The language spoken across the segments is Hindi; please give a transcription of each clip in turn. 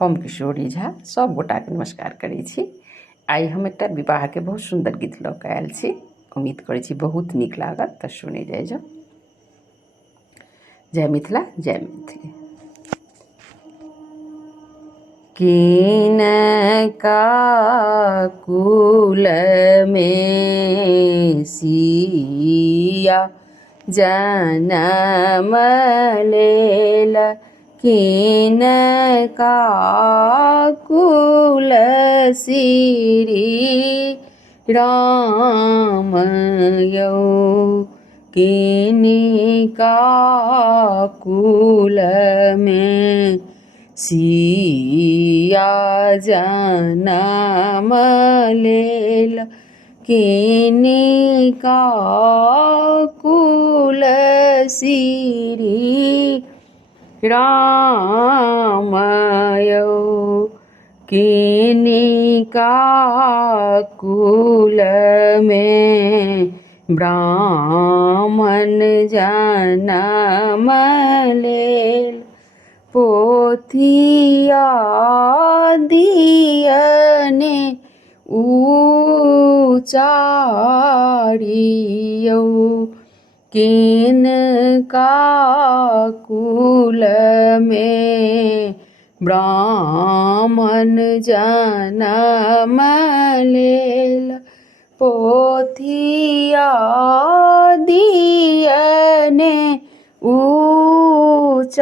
हम किशोरी झा सब गोटा के नमस्कार करै छी। आई हम एक विवाह के बहुत सुंदर गीत लऽ कऽ आयल छी। उम्मीद करै छी बहुत नीक लागत, तऽ सुनै जाइजो। जय मिथिला, जय मैथिली। कीन काकुल में सिया जनम लेला, कीन काकुल श्री राम यौ, कीनी काकुल में सिया जनम लेला, कीनी काकुल श्री राम यौ, कीनी काकुल में ब्राह्मण जनम लेला, पोथिया दियने उचारियौ, कीन काकुल में ब्राह्मण जनम लेला, पोथिया दियने उचारियौ,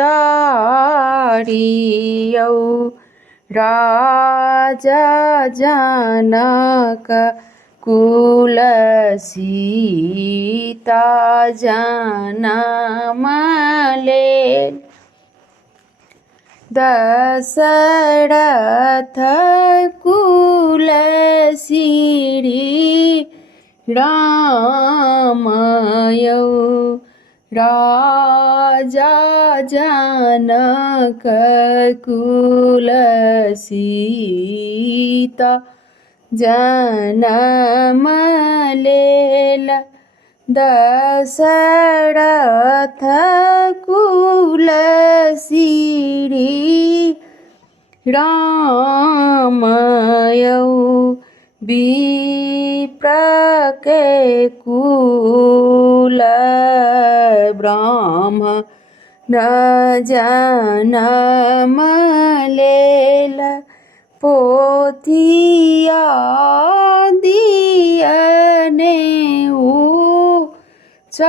राजा जनक कुल सीता जनम लेला, दशरथ कुल श्री राम यौ, राजा जनक कुल सीता जनम लेला, दशरथ कुल श्री राम यौ, विप्र के कुल ब्राह्मण जनम लेला, पोथिया दियने उचारियौ,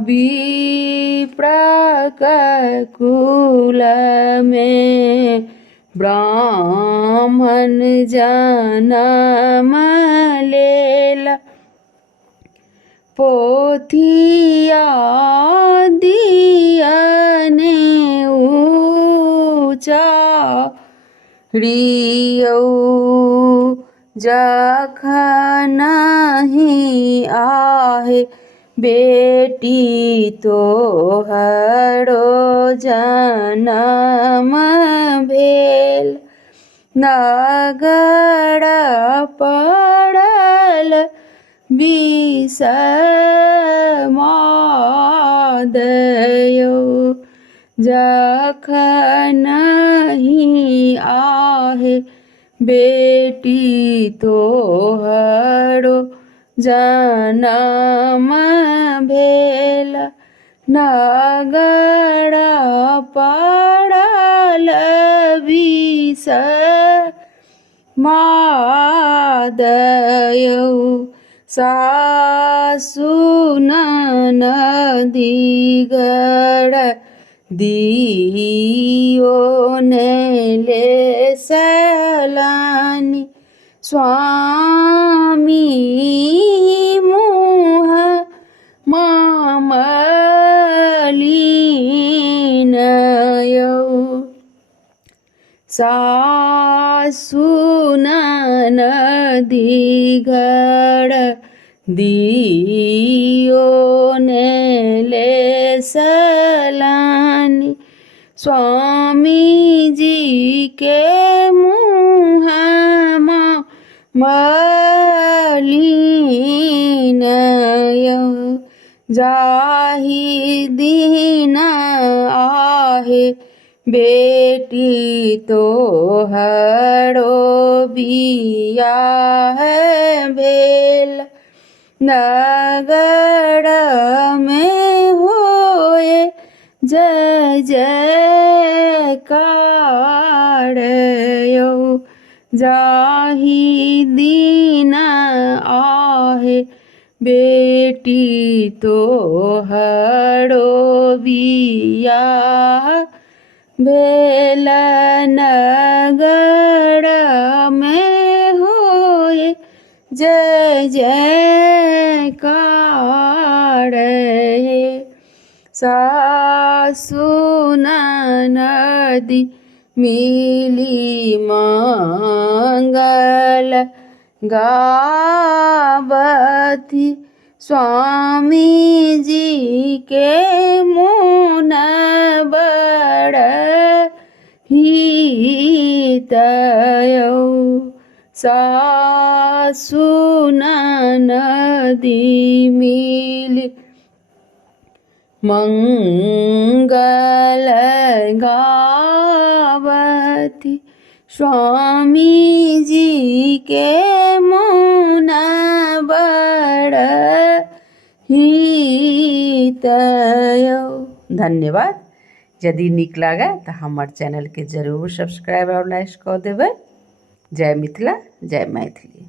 विप्र के कुल में ब्राह्मण जनम लेला, पोथिया दियने उचारियौ, जखन ही आहे बेटी तोहरो जनम भेल, नगर पड़ल विषमाद यौ, जखन ही आहे बेटी तोहरो जनम भेल, नगर पड़ल विषमाद यौ, सासु ननदिगर दियो ने ले सलानी, स्वामी मुँह मामलिन यौ, सासु ननदिगर दियो ने ले सलानी, स्वामी जी के मुँह मलिन यौ, जाहि दिन आहे बेटी तोहरो बियाह भेल नगर में होए जय जयकार यौ जाहि दिन आहे बेटी तोहरो बियाह भेल नगर में होए जय जयकार सासु ननदी मिली मंगल गावती स्वामी जी के मुन बड़ हितयौ सासु ननदी मिली मंगल गावती स्वामी जी के मुन बड़ हितयौ। धन्यवाद। यदि नीक लागे तो हमार चैनल के जरूर सब्सक्राइब और लाइक कर देबै। जय मिथिला, जय मैथिली।